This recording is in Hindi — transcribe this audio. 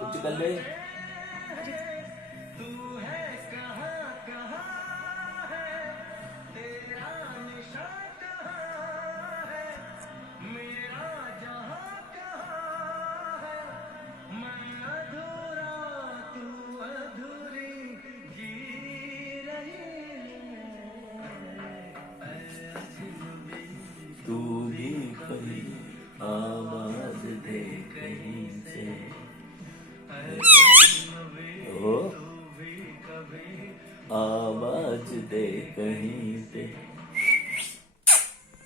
कुछ कर ले। तू भी कहीं आवाज दे कहीं से, ओ आवाज दे कहीं पे।